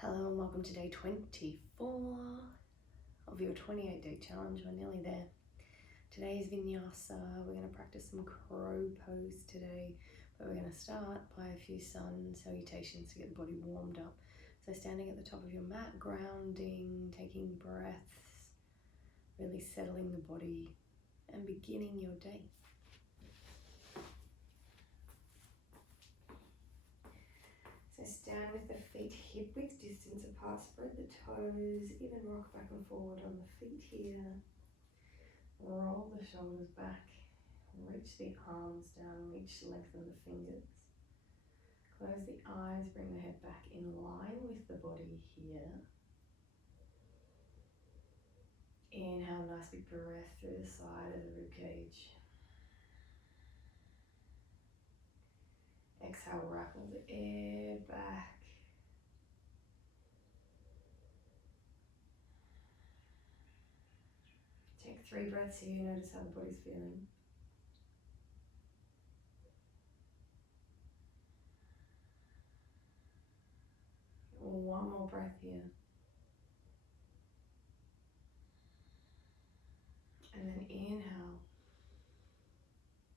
Hello and welcome to day 24 of your 28-day challenge. We're nearly there. Today is VINYASA. We're going to practice some crow pose today, but we're going to start by a few sun salutations to get the body warmed up. So standing at the top of your mat, grounding, taking breaths, really settling the body and beginning your day. So stand with the feet hip-width distance apart, spread the toes, even rock back and forward on the feet here. Roll the shoulders back, reach the arms down, reach lengthen the fingers. Close the eyes, bring the head back in line with the body here. Inhale, nice big breath through the side of the ribcage. Exhale, wrap all the air back. Take 3 breaths here, notice how the body's feeling. One more breath here. And then inhale.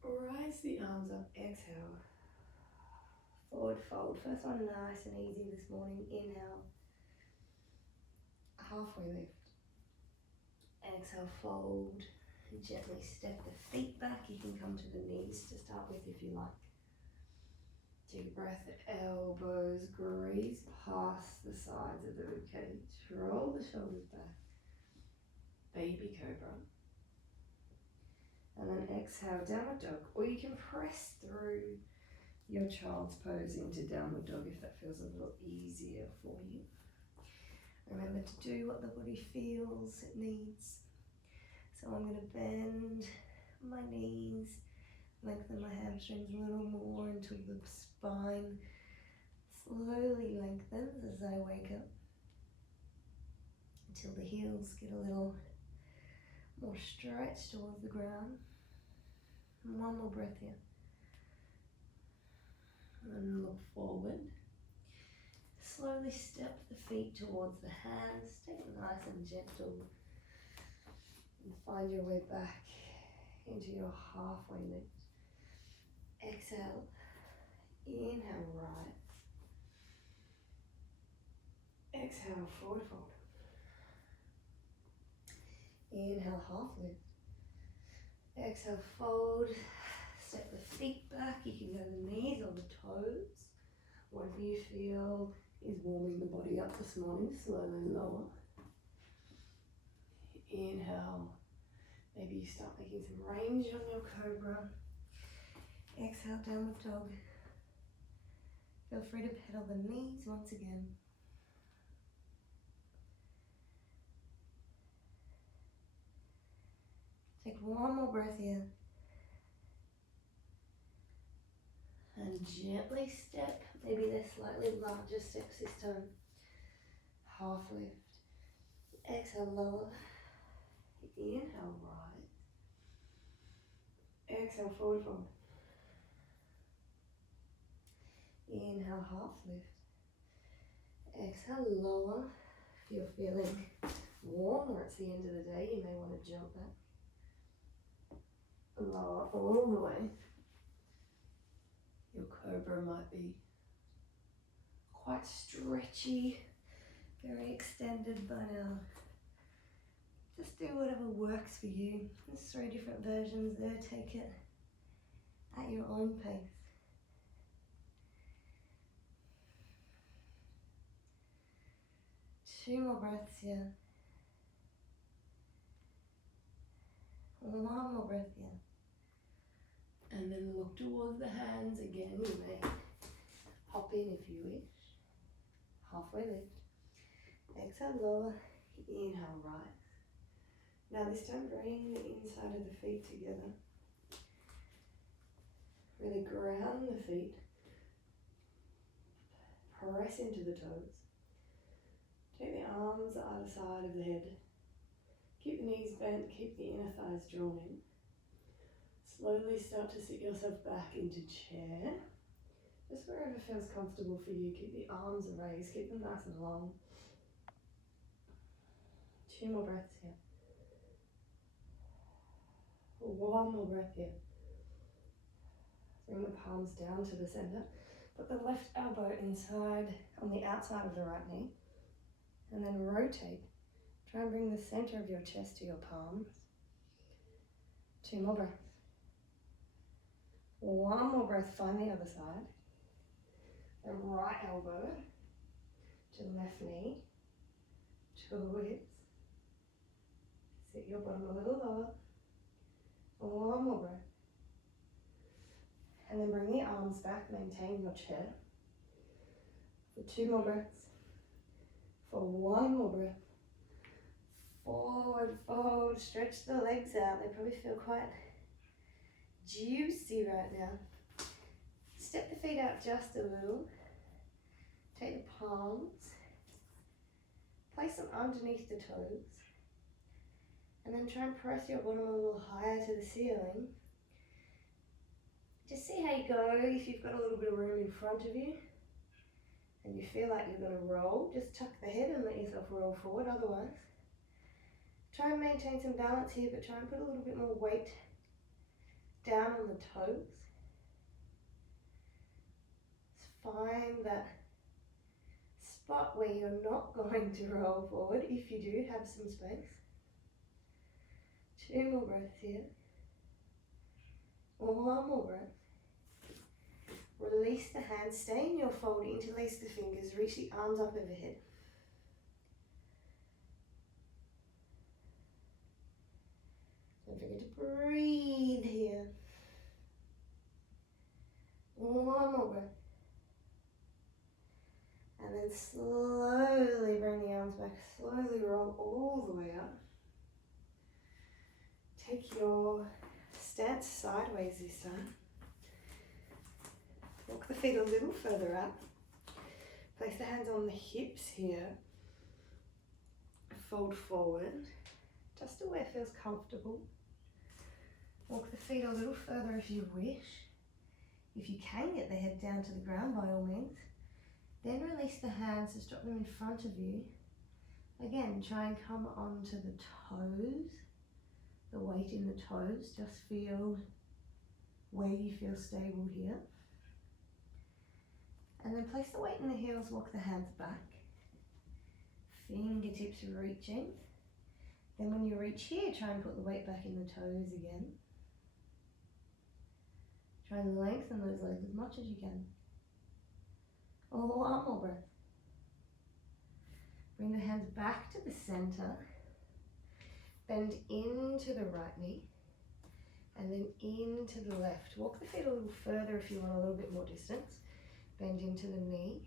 Rise the arms up, exhale. Forward fold. First one nice and easy this morning. Inhale. Halfway lift. Exhale, fold. Gently step the feet back. You can come to the knees to start with if you like. Take a breath, elbows graze past the sides of the ribcage. Roll the shoulders back. Baby cobra. And then exhale, downward dog. Or you can press through your child's pose into downward dog if that feels a little easier for you. Remember to do what the body feels it needs. So I'm going to bend my knees, lengthen my hamstrings a little more until the spine slowly lengthens as I wake up. Until the heels get a little more stretched towards the ground. And one more breath here. And look forward. Slowly step the feet towards the hands. Take it nice and gentle. And find your way back into your halfway lift. Exhale. Inhale, right. Exhale, forward fold. Inhale, half lift. Exhale, fold. Step the feet back. You can go the knees or the toes. Whatever you feel is warming the body up this morning. Slowly lower. Inhale. Maybe you start making some range on your cobra. Exhale, downward dog. Feel free to pedal the knees once again. Take one more breath here. And gently step. Maybe they're slightly larger steps this time. Half lift. Exhale, lower. Inhale, right. Exhale, forward fold. Inhale, half lift. Exhale, lower. If you're feeling warm or it's the end of the day, you may want to jump back. Lower all the way. Your cobra might be quite stretchy, very extended by now. Just do whatever works for you. There's 3 different versions there. Take it at your own pace. Two more breaths here. One more breath here. And then look towards the hands again. You may hop in if you wish. Halfway lift. Exhale, lower. Inhale, rise. Now this time bring the inside of the feet together. Really ground the feet. Press into the toes. Take the arms either side of the head. Keep the knees bent, keep the inner thighs drawn in. Slowly start to sit yourself back into chair Just wherever feels comfortable for you. Keep the arms raised, keep them nice and long. 2 more breaths here. 1 more breath here. Bring the palms down to the center. Put the left elbow inside on the outside of the right knee. And then rotate. Try and bring the center of your chest to your palms. 2 more breaths. 1 more breath, find the other side. Then right elbow to left knee. Twist. Sit your bottom a little lower. 1 more breath. And then bring the arms back, maintain your chair. For 2 more breaths. For 1 more breath. Forward fold, stretch the legs out. They probably feel quite juicy right now. Step the feet out just a little. Take the palms. Place them underneath the toes. And then try and press your bottom a little higher to the ceiling. Just see how you go. If you've got a little bit of room in front of you and you feel like you're going to roll, just tuck the head and let yourself roll forward. Otherwise, try and maintain some balance here, but try and put a little bit more weight down on the toes. Just find that spot where you're not going to roll forward, if you do have some space. 2 more breaths here. 1 more breath. Release the hands, stay in your fold, interlace the fingers, reach the arms up overhead. Don't forget to breathe here. 1 more breath. And then slowly bring the arms back, slowly roll all the way up. Take your stance sideways this time. Walk the feet a little further up. Place the hands on the hips here. Fold forward, just to where it feels comfortable. Walk the feet a little further if you wish. If you can get the head down to the ground, by all means. Then release the hands, just drop them in front of you. Again, try and come onto the toes. The weight in the toes, just feel where you feel stable here. And then place the weight in the heels, walk the hands back. Fingertips reaching. Then when you reach here, try and put the weight back in the toes again. Try and lengthen those legs as much as you can. 1 more breath. Bring the hands back to the center. Bend into the right knee. And then into the left. Walk the feet a little further if you want a little bit more distance. Bend into the knee.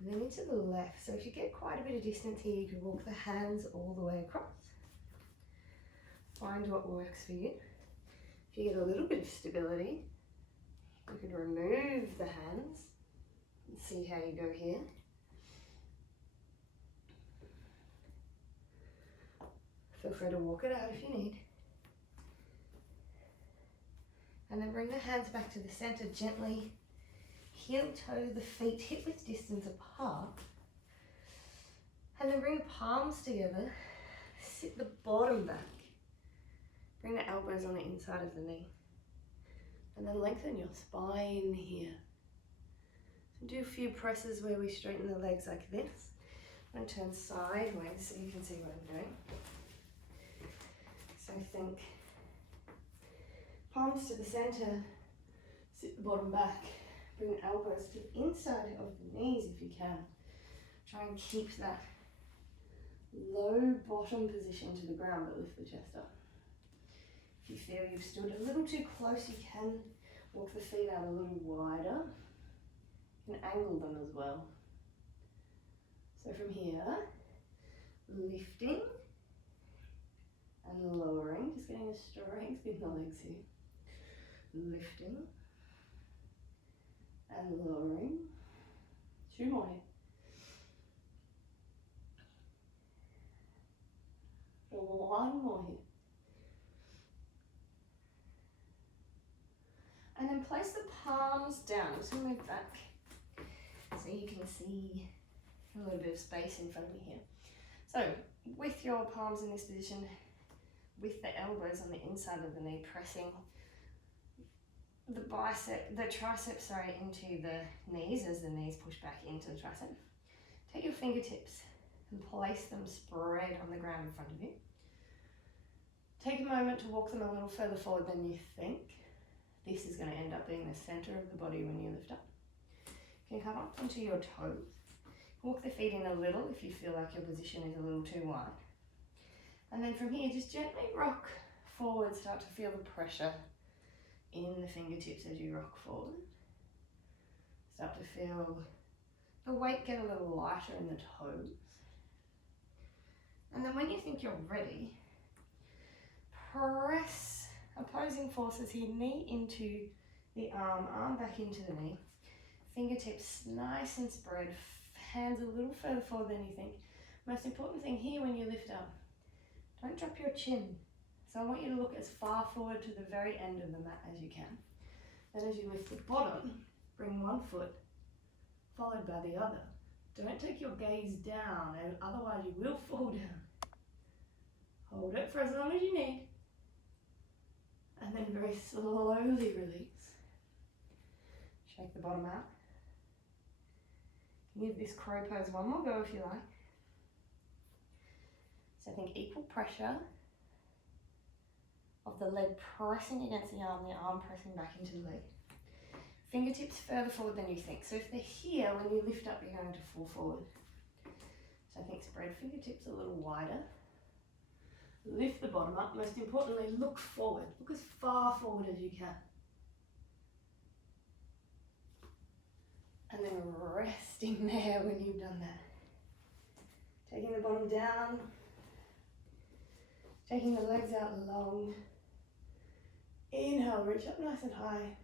And then into the left. So if you get quite a bit of distance here, you can walk the hands all the way across. Find what works for you. If you get a little bit of stability, you could remove the hands and see how you go here. Feel free to walk it out if you need. And then bring the hands back to the center gently. Heel toe the feet hip width distance apart. And then bring the palms together. Sit the bottom back. Bring the elbows on the inside of the knee. And then lengthen your spine here. So do a few presses where we straighten the legs like this. I'm going to turn sideways so you can see what I'm doing. So think palms to the center, sit the bottom back, bring the elbows to the inside of the knees if you can. Try and keep that low bottom position to the ground but lift the chest up. If you feel you've stood a little too close, you can walk the feet out a little wider. You can angle them as well. So from here, lifting and lowering, just getting a strength in the legs here. Lifting and lowering. 2 more here. 1 more here. And then place the palms down. I'm just going to move back so you can see a little bit of space in front of me here. So with your palms in this position, with the elbows on the inside of the knee, pressing the triceps, into the knees as the knees push back into the tricep. Take your fingertips and place them spread on the ground in front of you. Take a moment to walk them a little further forward than you think. This is going to end up being the center of the body when you lift up. You can come up onto your toes. Walk the feet in a little if you feel like your position is a little too wide. And then from here, just gently rock forward. Start to feel the pressure in the fingertips as you rock forward. Start to feel the weight get a little lighter in the toes. And then when you think you're ready, press opposing forces here, knee into the arm back into the knee. Fingertips nice and spread, hands a little further forward than you think. Most important thing here when you lift up, don't drop your chin. So I want you to look as far forward to the very end of the mat as you can. Then as you lift the bottom, bring one foot followed by the other. Don't take your gaze down, otherwise you will fall down. Hold it for as long as you need. And then very slowly release. Shake the bottom out. Give this crow pose one more go if you like. So think equal pressure of the leg pressing against the arm pressing back into the leg. Fingertips further forward than you think. So if they're here, when you lift up, you're going to fall forward. So I think spread fingertips a little wider. Lift the bottom up. Most importantly, look forward. Look as far forward as you can. And then resting there when you've done that. Taking the bottom down. Taking the legs out long. Inhale, reach up nice and high.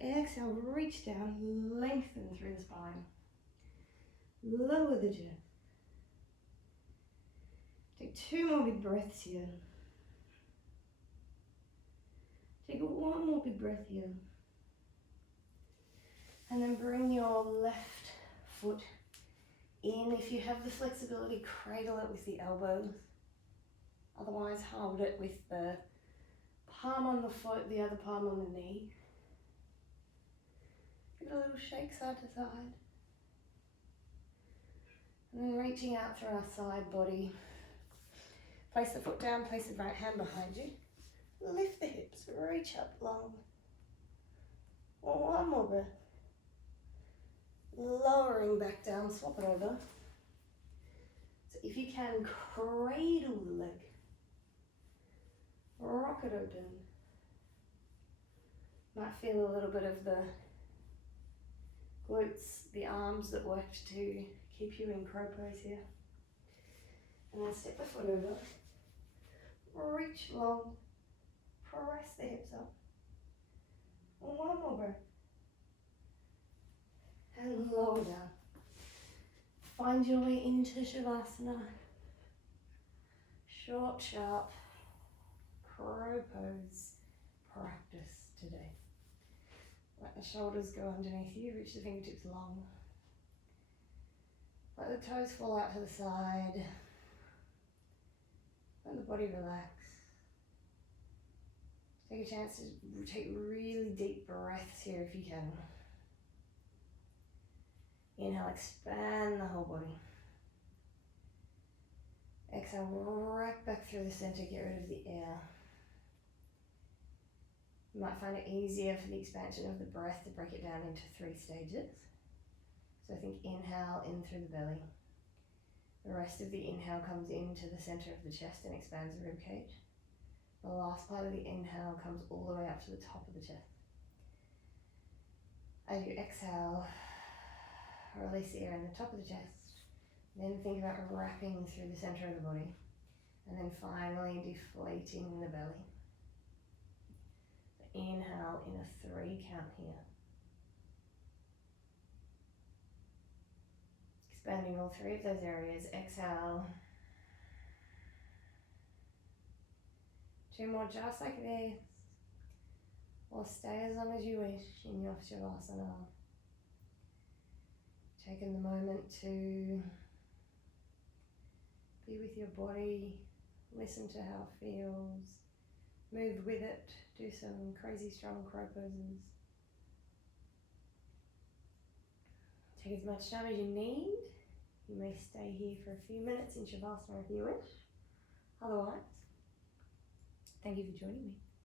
Exhale, reach down, lengthen through the spine. Lower the chest. Take 2 more big breaths here. Take 1 more big breath here. And then bring your left foot in. If you have the flexibility, cradle it with the elbows. Otherwise, hold it with the palm on the foot, the other palm on the knee. Give it a little shake side to side. And then reaching out through our side body. Place the foot down, place the right hand behind you. Lift the hips, reach up long. 1 more breath. Lowering back down, swap it over. So if you can, cradle the leg. Rock it open. Might feel a little bit of the glutes, the arms that worked to keep you in crow pose here. And then step the foot over. Reach long. Press the hips up. 1 more breath. And lower down. Find your way into Shavasana. Short, sharp, crow pose practice today. Let the shoulders go underneath you, reach the fingertips long. Let the toes fall out to the side. Let the body relax. Take a chance to take really deep breaths here if you can. Inhale, expand the whole body. Exhale, right back through the center, get rid of the air. You might find it easier for the expansion of the breath to break it down into 3 stages. So think inhale in through the belly. The rest of the inhale comes into the center of the chest and expands the rib cage. The last part of the inhale comes all the way up to the top of the chest. As you exhale, release the air in the top of the chest. Then think about wrapping through the center of the body. And then finally deflating the belly. Inhale in a 3 count here. Expanding all 3 of those areas. Exhale. 2 more just like this. or stay as long as you wish in your Shavasana. Taking the moment to be with your body, listen to how it feels, move with it, do some crazy strong crow poses. Take as much time as you need. You may stay here for a few minutes in Shavasana if you wish. Otherwise, thank you for joining me.